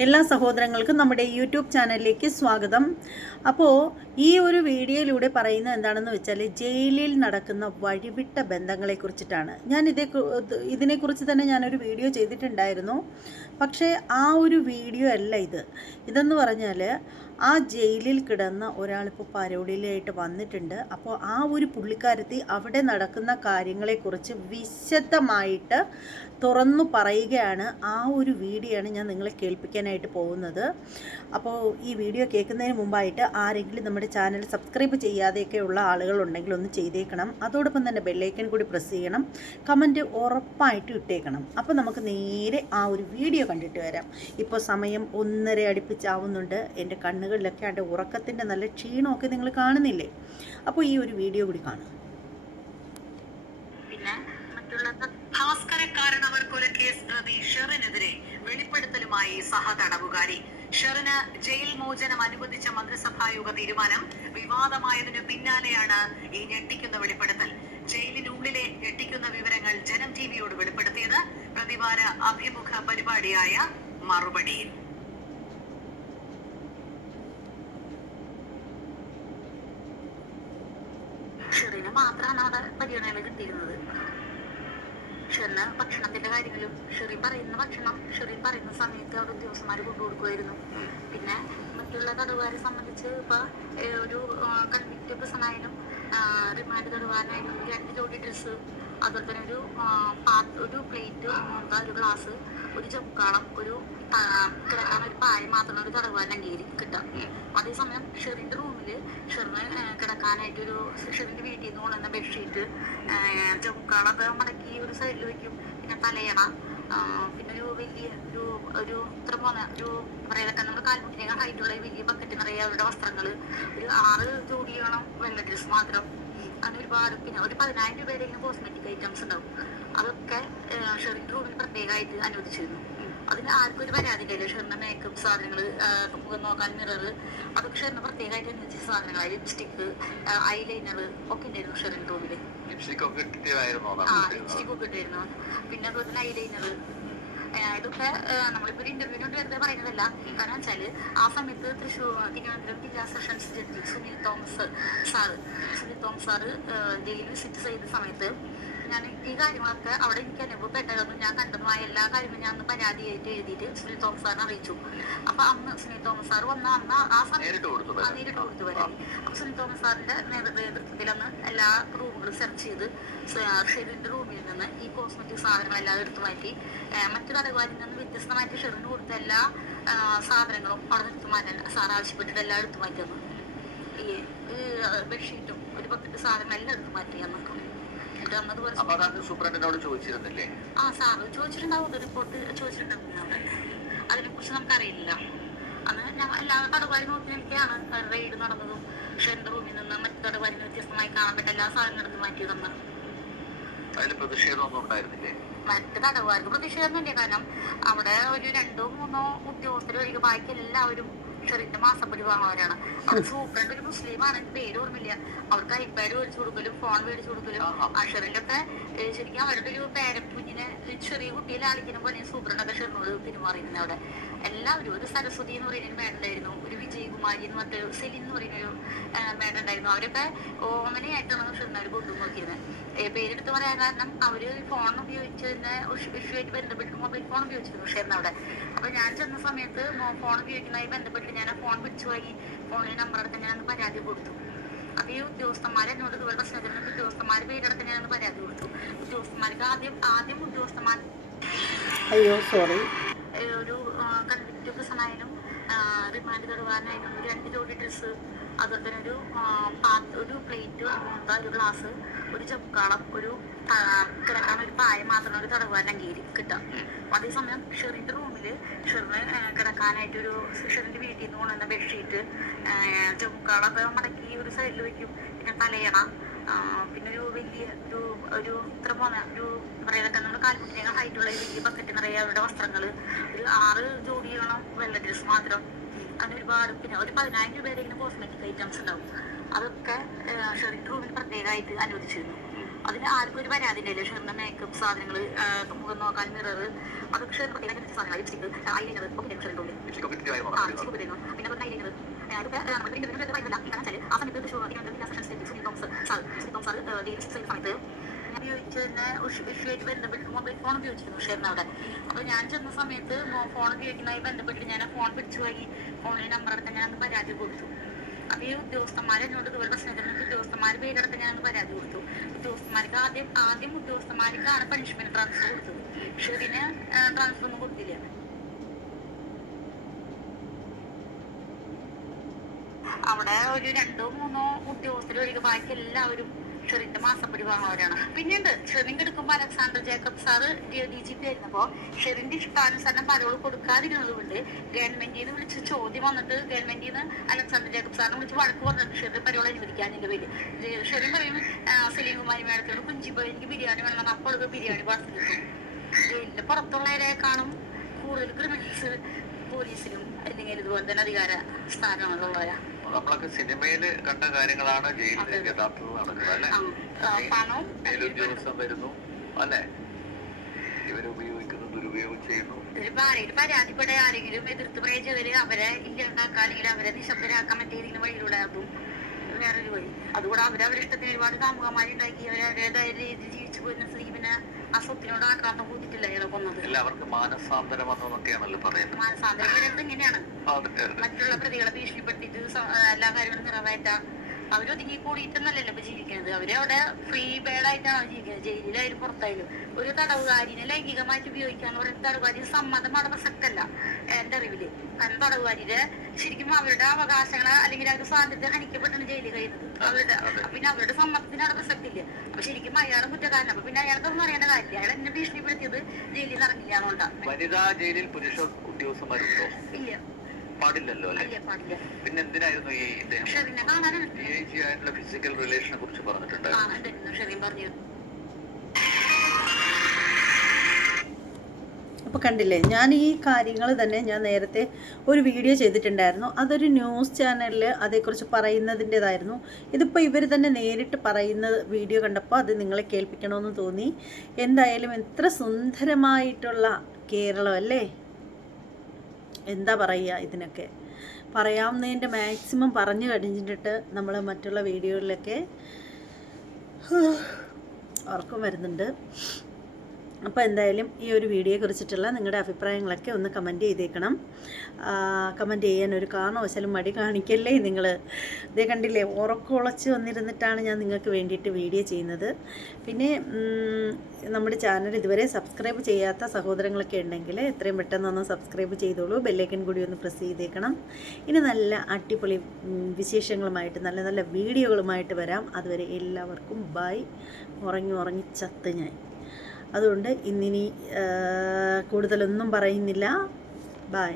എല്ലാ സഹോദരങ്ങൾക്കും നമ്മുടെ യൂട്യൂബ് ചാനലിലേക്ക് സ്വാഗതം. അപ്പോൾ ഈ ഒരു വീഡിയോയിലൂടെ പറയുന്നത് എന്താണെന്ന് വെച്ചാൽ ജയിലിൽ നടക്കുന്ന വഴിവിട്ട ബന്ധങ്ങളെക്കുറിച്ചിട്ടാണ്. ഇതിനെക്കുറിച്ച് തന്നെ ഞാനൊരു വീഡിയോ ചെയ്തിട്ടുണ്ടായിരുന്നു. പക്ഷേ ആ ഒരു വീഡിയോ അല്ല ഇതെന്ന് പറഞ്ഞാൽ ആ ജയിലിൽ കിടന്ന ഒരാളിപ്പോൾ പരോളിയിലായിട്ട് വന്നിട്ടുണ്ട്. അപ്പോൾ ആ ഒരു പുള്ളിക്കാരത്തി അവിടെ നടക്കുന്ന കാര്യങ്ങളെക്കുറിച്ച് വിശദമായിട്ട് തുറന്നു പറയുകയാണ്. ആ ഒരു വീഡിയോ ആണ് ഞാൻ നിങ്ങളെ കേൾപ്പിക്കാനായിട്ട് പോകുന്നത്. അപ്പോൾ ഈ വീഡിയോ കേൾക്കുന്നതിന് മുമ്പായിട്ട് ആരെങ്കിലും നമ്മുടെ ചാനൽ സബ്സ്ക്രൈബ് ചെയ്യാതെയൊക്കെയുള്ള ആളുകളുണ്ടെങ്കിൽ ഒന്ന് ചെയ്തേക്കണം. അതോടൊപ്പം തന്നെ ബെല്ലൈക്കൺ കൂടി പ്രസ് ചെയ്യണം. കമൻറ്റ് ഉറപ്പായിട്ടും ഇട്ടേക്കണം. അപ്പോൾ നമുക്ക് നേരെ ആ ഒരു വീഡിയോ കണ്ടിട്ട് വരാം. ഇപ്പോൾ സമയം 1:30 അടുപ്പിച്ചാവുന്നുണ്ട്. എൻ്റെ കണ്ണുകളിലൊക്കെ എൻ്റെ ഉറക്കത്തിൻ്റെ നല്ല ക്ഷീണമൊക്കെ നിങ്ങൾ കാണുന്നില്ലേ? അപ്പോൾ ഈ ഒരു വീഡിയോ കൂടി കാണും. പിന്നെ മറ്റുള്ള ഭാസ്കരക്കാരനവർ കൊലക്കേസ് പ്രതി ഷെറിനെതിരെ വെളിപ്പെടുത്തലുമായി സഹതടവുകാരി. ഷെറിന് ജയിൽ മോചനം അനുവദിച്ച മന്ത്രിസഭായോഗ തീരുമാനം വിവാദമായതിനു പിന്നാലെയാണ് ഈ ഞെട്ടിക്കുന്ന വെളിപ്പെടുത്തൽ. ജയിലിനുള്ളിലെ ഞെട്ടിക്കുന്ന വിവരങ്ങൾ ജനം ടിവിയോട് വെളിപ്പെടുത്തിയത് പ്രതിവാര അഭിമുഖ പരിപാടിയായ മറുപടിയിൽ. ഷെറിന് മാത്രമാണ് അവിടെ പരിഗണന കിട്ടിയിരുന്നത്. ഷെറിന് ഭക്ഷണത്തിന്റെ കാര്യങ്ങളും ഷെറിൻ പറയുന്ന സമയത്ത് അവിടെ ഉദ്യോഗസ്ഥന്മാര് കൊണ്ടുകൊടുക്കുമായിരുന്നു. പിന്നെ മറ്റുള്ള തടവുകാരെ സംബന്ധിച്ച് ഇപ്പൊ ഒരു കൺവിക്റ്റ് പ്രസനായാലും റിമാൻഡ് തടവുകാരനായാലും 2 ജോഡി ഡ്രസ്സ്, അതുപോലെ തന്നെ ഒരു പ്ലേറ്റ്, ഒരു ഗ്ലാസ്, ഒരു ചെക്കാളം, കിടക്കാൻ ഒരു പായ മാത്രം ഒരു തടവുകാരൻ കിട്ടാം. അതേസമയം ഷെറിന്റെ റൂമില് ഷെറിന് കിടക്കാനായിട്ട് ഷെറിന്റെ വീട്ടിൽ നിന്ന് കൊണ്ടുവന്ന ബെഡ്ഷീറ്റ്, ചെക്കാളൊക്കെ മടക്കി ഒരു സൈഡിൽ വെക്കും. പിന്നെ തലയണ, പിന്നെ ഒരു ഇത്ര പോന്ന പറയുക നമ്മുടെ കാൽമുട്ടിനേക്കാൾ ഹൈറ്റുള്ള വലിയ ബക്കറ്റ് നിറയെ അവരുടെ വസ്ത്രങ്ങള്, ഒരു 6 ജോഡിയോളം വെള്ള ഡ്രസ് മാത്രം, അങ്ങനെ ഒരുപാട്. പിന്നെ ഒരു 10,000 രൂപയുടെ കോസ്മെറ്റിക് ഐറ്റംസ് ഉണ്ടാവും. അതൊക്കെ ഷെറിന്റെ റൂമിൽ പ്രത്യേകമായിട്ട് അനുവദിച്ചിരുന്നു. അതിന് ആർക്കും ഒരു പരാതി ഇല്ലല്ലോ. ഷെറിന്റെ മേക്കപ്പ് സാധനങ്ങള്, മുഖം നോക്കാൻ മിറർ, അതൊക്കെ ഷെറിന് പ്രത്യേകമായിട്ട് അനുവദിച്ച സാധനങ്ങൾ. ലിപ്സ്റ്റിക്ക്, ഐലൈനർ ഒക്കെ ഉണ്ടായിരുന്നു ഷെറിന്റെ റൂമില്. ലിപ്സ്റ്റിക് ഒക്കെ ഇട്ടായിരുന്നു. പിന്നെ അതുപോലെ തന്നെ ഐലൈനർ. ഇതൊക്കെ നമ്മളിപ്പോ ഒരു ഇന്റർവ്യൂവിനോട് വെറുതെ പറയുന്നതല്ല. കാരണം വെച്ചാല് ആ സമയത്ത് തിരുവനന്തപുരം ജില്ലാ sessions judge Sunil Thomas sir jail visit ചെയ്ത സമയത്ത് ഞാൻ ഈ കാര്യങ്ങളൊക്കെ അവിടെ എനിക്ക് അനുഭവപ്പെട്ടതൊന്നും ഞാൻ കണ്ടതുമായ എല്ലാ കാര്യങ്ങളും ഞാൻ പരാതിയായിട്ട് എഴുതിയിട്ട് സുനിൽ തോമസ് സാറിനെ അറിയിച്ചു. അപ്പൊ അന്ന് സുനിൽ തോമസ് സാർ വന്ന ആ സമയത്ത് നേരിട്ട് കൊടുത്തു വരാൻ. അപ്പൊ സുനിൽ തോമസ് സാറിന്റെ നേതൃത്വത്തിൽ അന്ന് എല്ലാ റൂമുകളും സെർച്ച് ചെയ്ത് ഷെറിന്റെ റൂമിൽ നിന്ന് ഈ കോസ്മെറ്റിക് സാധനങ്ങളെല്ലാം എടുത്തു മാറ്റി. മറ്റു തടവുകാരിൽ നിന്ന് വ്യത്യസ്തമായിട്ട് ഷെറിന് കൊടുത്ത എല്ലാ സാധനങ്ങളും അവിടെ എടുത്തു മാറ്റാൻ സാർ ആവശ്യപ്പെട്ടിട്ട് എല്ലാം എടുത്തു മാറ്റി തന്നു. ഈ ബെഡ്ഷീറ്റും ഒരു ബക്കറ്റ് സാധനങ്ങൾ എല്ലാം എടുത്തു മാറ്റി അന്നൊക്കെ. ആ സാറ് ചോദിച്ചിട്ടുണ്ടാവും, റിപ്പോർട്ട് ചോദിച്ചിട്ടുണ്ടാവും. അതിനെ കുറിച്ച് നമുക്കറിയില്ല. അന്ന് ഞങ്ങൾ എല്ലാ തടവുകാരും നോക്കി നിൽക്കുകയാണ് റെയ്ഡ് നടന്നതും. ഷെറിന്റെ റൂമിൽ നിന്ന് മറ്റു തടവുകാരിന് വ്യത്യസ്തമായി കാണാൻ പറ്റുന്ന എല്ലാ സാധനങ്ങളും എടുത്ത് മാറ്റിയതെന്ന്. മറ്റു തടവുകാർക്ക് പ്രതിഷേധമില്ല. കാരണം അവിടെ ഒരു 2-3 ഉദ്യോഗസ്ഥർ ഒഴികെ ബാക്കി എല്ലാവരും ഷെറിന്റെ മാസപ്പടി വാങ്ങുന്നവരാണ്. അവിടെ സൂപ്രണ്ട് ഒരു മുസ്ലിമാണ്, പേര് ഓർമ്മില്ല. അവർക്ക് ഐപാഡ് മേടിച്ചു കൊടുക്കലും ഫോൺ മേടിച്ചു കൊടുക്കലും. ഷെറിന്റെ ഒക്കെ ശരിക്കും അവരുടെ ഒരു പേരക്കുഞ്ഞിനെ ചെറിയ കുട്ടിയെ ലാളിക്കുന്ന പോലെ സൂപ്രണ്ടൊക്കെ ഷെറിനോട് പെരുമാറിയിരുന്നു. അവിടെ എല്ലാവരും, ഒരു സരസ്വതി എന്ന് പറയുന്ന മേഡുണ്ടായിരുന്നു, ഒരു വിജയകുമാരി എന്ന് പറഞ്ഞൊരു സെലിൻ എന്ന് പറയുന്ന ഒരു മേഡുണ്ടായിരുന്നു. അവരൊക്കെ ഓമനയായിട്ടാണ് ഷെറിനെ അവർ കൊണ്ടു നോക്കിയിരുന്നത്. പേരെടുത്ത് പറയാൻ കാരണം അവര് ഫോൺ ഉപയോഗിച്ചതിന്റെ ഇഷ്യൂമായിട്ട് ബന്ധപ്പെട്ട് മൊബൈൽ ഫോൺ ഉപയോഗിച്ചിരുന്നു ഷെറിന് അവിടെ. അപ്പൊ ഞാൻ ചെന്ന സമയത്ത് ഫോൺ ഉപയോഗിക്കുന്നതായി ബന്ധപ്പെട്ട് ഞാൻ ആ ഫോൺ പിടിച്ചു വാങ്ങി ഫോണിൽ നമ്പർ എടുത്ത് ഞാൻ പരാതി കൊടുത്തു. അപ്പൊ ഈ ഉദ്യോഗസ്ഥന്മാർ എന്നോട് ഇതുപോലെ പ്രശ്നത്തിന് ഉദ്യോഗസ്ഥന്മാർ പേരെടുത്ത് ഞാൻ പരാതി കൊടുത്തു. ഉദ്യോഗസ്ഥന്മാർക്ക് ആദ്യം ഉദ്യോഗസ്ഥന്മാർ ഒരു കൺവിക്റ്റ് പ്രസനായാലും റിമാൻഡ് തടവുകാരനായാലും 2 ജോഡി ഡ്രസ്സ്, അതുപോലെ തന്നെ ഒരു പ്ലേറ്റ്, ഒരു ഗ്ലാസ്, ഒരു ചെക്കാളം, കിടക്കാൻ ഒരു പായ മാത്രം ഒരു തടവുകാരൻ കിട്ടാം. അതേസമയം ഷെറിന്റെ റൂമില് ഷെറിന് കിടക്കാനായിട്ട് ഷെറിന്റെ വീട്ടിൽ നിന്ന് കൊണ്ടുവന്ന ബെഡ്ഷീറ്റ്, ചെക്കാളൊക്കെ മടക്കി ഒരു സൈഡിൽ വെക്കും. പിന്നെ തലയണ, പിന്നെ ഒരു ഇത്ര പോന്ന പറയുക നമ്മുടെ കാൽമുട്ടിനേക്കാൾ ഹൈറ്റുള്ള വലിയ ബക്കറ്റ് നിറയെ അവരുടെ വസ്ത്രങ്ങള്, ഒരു 6 ജോഡിയോളം വെള്ള ഡ്രസ് മാത്രം, അങ്ങനെ ഒരുപാട്. പിന്നെ ഒരു 10,000 രൂപയുടെ കോസ്മെറ്റിക് ഐറ്റംസ് ഉണ്ടാവും. അതൊക്കെ ഷെറിന്റെ റൂമിൽ പ്രത്യേകമായിട്ട് അനുവദിച്ചിരുന്നു. അതിന് ആർക്കും ഒരു പരാതി ഇല്ലല്ലോ. ഷെറിന്റെ മേക്കപ്പ് സാധനങ്ങള്, മുഖം നോക്കാൻ മിറർ, അതൊക്കെ ഷെറിന് പ്രത്യേകം സാധനങ്ങൾ. ലിപ്സ്റ്റിക്ക്, ഐലൈനർ ഒക്കെ ഷെറിന്റെ ഉള്ളിൽ. പിന്നെ സമയത്ത് ഉപയോഗിച്ചതിനെ ഇഷ്യൂമായിട്ട് ബന്ധപ്പെട്ട് മൊബൈൽ ഫോൺ ഉപയോഗിച്ചിരുന്നു ഷെറിന് അവിടെ. അപ്പോൾ ഞാൻ ചെന്ന സമയത്ത് ഫോൺ ഉപയോഗിക്കുന്നതായി ബന്ധപ്പെട്ട് ഞാൻ ഫോൺ പിടിച്ചു വാങ്ങി ഫോണിൽ നമ്പർ എടുത്ത് ഞാൻ അന്ന് പരാതി കൊടുത്തു. അപ്പോൾ ഈ ഉദ്യോഗസ്ഥന്മാർ എന്നോട് ഇതുപോലെ പ്രശ്നത്തിന് ഉദ്യോഗസ്ഥന്മാർ പേരെടുത്ത് ഞാൻ അന്ന് പരാതി കൊടുത്തു. ഉദ്യോഗസ്ഥന്മാർക്ക് ആദ്യം ഉദ്യോഗസ്ഥന്മാർക്കാണ് പണിഷ്മെന്റ് ട്രാൻസ്ഫർ കൊടുത്തത്. ഷെറിന് ട്രാൻസ്ഫർ ഒന്നും കൊടുത്തില്ല. അവിടെ ഒരു 2-3 ഉദ്യോഗസ്ഥരൊഴികെ ബാക്കി എല്ലാവരും ഷെറിന്റെ മാസപ്പടി വാങ്ങുന്നവരാണ്. പിന്നെയുണ്ട് ഷെറിൻ എടുക്കുമ്പോൾ അലക്സാണ്ടർ ജേക്കബ് സാറ് DGP ആയിരുന്നപ്പോൾ ഷെറിന്റെ ഇഷ്ടാനുസരണം പരോൾ കൊടുക്കാതിരുന്നത് കൊണ്ട് ഗവൺമെന്റിൽ നിന്ന് വിളിച്ച് ചോദ്യം വന്നിട്ട് ഗവൺമെന്റിൽ നിന്ന് അലക്സാണ്ടർ ജേക്കബ് സാറിനെ വിളിച്ച് വഴക്ക് പറഞ്ഞിട്ട് ഷെറിൻ പരോൾ അനുവദിക്കാനില്ല പേര്. ഷെറിൻ പറയും സലീം കുമാരി മേഡത്തോട് കുഞ്ചിപ്പോ എനിക്ക് ബിരിയാണി വേണം, അപ്പോൾ ബിരിയാണി പാർസൽ കിട്ടും. ജയിലിന്റെ പുറത്തുള്ളവരെക്കാളും കൂടുതൽ ക്രിമിനൽസ് പോലീസിലും അല്ലെങ്കിൽ ഇതുപോലെ തന്നെ അധികാര സ്ഥാനങ്ങളുള്ളവരാ. നമ്മളൊക്കെ സിനിമയില് കണ്ട കാര്യങ്ങളാണ് ജയിലിൽ യഥാർത്ഥത്തിൽ നടക്കുന്നത് അല്ലെ. ഉദ്യോഗസ്ഥൻ വരുന്നു അല്ലെ, ഇവരുപയോഗിക്കുന്നു, ദുരുപയോഗം ചെയ്യുന്നു. ആരെങ്കിലും പരാതിപ്പെട്ട ആരെങ്കിലും എതിർത്ത് പ്രയോഗിച്ചവര് അവരെ ഇല്ലാണ്ടാക്കാൻ അല്ലെങ്കിൽ അവരെ നിശബ്ദരാക്കാൻ മറ്റേതെങ്കിലും വഴിയിലൂടെ അതും വേറൊരു വഴി. അതുകൂടെ അവരവരിഷ്ടത്തിന് ഒരുപാട് കാമുകന്മാരുണ്ടാക്കി അവരവരുടേതായ രീതിയിൽ ജീവിച്ചു പോയിരുന്ന സ്ത്രീ പിന്നെ ആ സ്വത്തിനോട് ആക്രാന്തം കൂട്ടിട്ടില്ല ഇയാളെ കൊന്നത്. എല്ലാവർക്കും മാനസാന്തരം വന്നതൊക്കെയാണല്ലോ പറയുന്നത്. മാനസാന്തരം വരുന്നത് ഇങ്ങനെയാണ്, മറ്റുള്ള പ്രതികളെ ഭീഷണിപ്പെടുത്തിയിട്ട് എല്ലാ കാര്യങ്ങളും നിറവേറ്റാ. അവരൊതുങ്ങി കൂടിയിട്ടൊന്നല്ലല്ലോ ഇപ്പൊ ജീവിക്കുന്നത്. അവര് അവിടെ ഫ്രീ ബേഡായിട്ടാണ് ജീവിക്കുന്നത്. ജയിലിലായാലും പുറത്തായാലും ഒരു തടവുകാരിനെ ലൈംഗികമായിട്ട് ഉപയോഗിക്കാന്ന് പറയുന്നത് തടവുകാരി സമ്മതം അവിടെ പ്രസക്തല്ല എന്റെ അറിവില്. കാരണം തടവുകാരിയുടെ ശരിക്കും അവരുടെ അവകാശങ്ങള് അല്ലെങ്കിൽ അവരുടെ സ്വാതന്ത്ര്യം ഹനിക്കപ്പെട്ടാണ് ജയിലിൽ കഴിയുന്നത്. അവരുടെ പിന്നെ അവരുടെ സമ്മതത്തിന് അവിടെ പ്രസക്തില്ല. അപ്പൊ ശരിക്കും അയാളും കുറ്റക്കാരൻ. അപ്പൊ പിന്നെ അയാൾക്കൊന്നും അറിയേണ്ട കാര്യമില്ല. അയാൾ എന്നെ ഭീഷണിപ്പെടുത്തിയത് ജയിലിൽ നിന്ന് ഇറങ്ങില്ല അതുകൊണ്ടാണ്. വനിതാ ജയിലിൽ പുരുഷ ഉദ്യോഗസ്ഥന്മാരുണ്ടോ? ഇല്ല, പാടില്ലല്ലോ അല്ലെ. പിന്നെ എന്തിനായിരുന്നു ഈ DIG ആയിട്ടുള്ള ഫിസിക്കൽ റിലേഷനെ കുറിച്ച് പറഞ്ഞിട്ടുണ്ടായിരുന്നു? ഷെറിൻ പറഞ്ഞു. അപ്പോൾ കണ്ടില്ലേ, ഞാൻ ഈ കാര്യങ്ങൾ തന്നെ ഞാൻ നേരത്തെ ഒരു വീഡിയോ ചെയ്തിട്ടുണ്ടായിരുന്നു. അതൊരു ന്യൂസ് ചാനലിൽ അതേക്കുറിച്ച് പറയുന്നതിൻ്റെതായിരുന്നു. ഇതിപ്പോൾ ഇവർ തന്നെ നേരിട്ട് പറയുന്ന വീഡിയോ കണ്ടപ്പോൾ അത് നിങ്ങളെ കേൾപ്പിക്കണമെന്ന് തോന്നി. എന്തായാലും എത്ര സുന്ദരമായിട്ടുള്ള കേരളം അല്ലേ. എന്താ പറയുക, ഇതിനൊക്കെ പറയാവുന്നതിൻ്റെ മാക്സിമം പറഞ്ഞു കഴിഞ്ഞിട്ട് നമ്മൾ മറ്റുള്ള വീഡിയോകളിലൊക്കെ ഉറക്കം വരുന്നുണ്ട്. അപ്പോൾ എന്തായാലും ഈ ഒരു വീഡിയോയെ കുറിച്ചിട്ടുള്ള നിങ്ങളുടെ അഭിപ്രായങ്ങളൊക്കെ ഒന്ന് കമൻറ്റ് ചെയ്തേക്കണം. കമൻറ്റ് ചെയ്യാൻ ഒരു കാരണവശാലും മടി കാണിക്കല്ലേ നിങ്ങൾ. ഇതേ കണ്ടില്ലേ, ഉറക്കമുളച്ച് വന്നിരുന്നിട്ടാണ് ഞാൻ നിങ്ങൾക്ക് വേണ്ടിയിട്ട് വീഡിയോ ചെയ്യുന്നത്. പിന്നെ നമ്മുടെ ചാനൽ ഇതുവരെ സബ്സ്ക്രൈബ് ചെയ്യാത്ത സഹോദരങ്ങളൊക്കെ ഉണ്ടെങ്കിൽ എത്രയും പെട്ടെന്ന് സബ്സ്ക്രൈബ് ചെയ്തോളൂ. ബെല്ലൈക്കൻ കൂടി ഒന്ന് പ്രസ് ചെയ്തേക്കണം. ഇനി നല്ല അടിപൊളി വിശേഷങ്ങളുമായിട്ട് നല്ല നല്ല വീഡിയോകളുമായിട്ട് വരാം. അതുവരെ എല്ലാവർക്കും ബൈ. ഉറങ്ങി ചത്ത് ഞാൻ. അതുകൊണ്ട് ഇന്നിനി കൂടുതലൊന്നും പറയുന്നില്ല. ബൈ.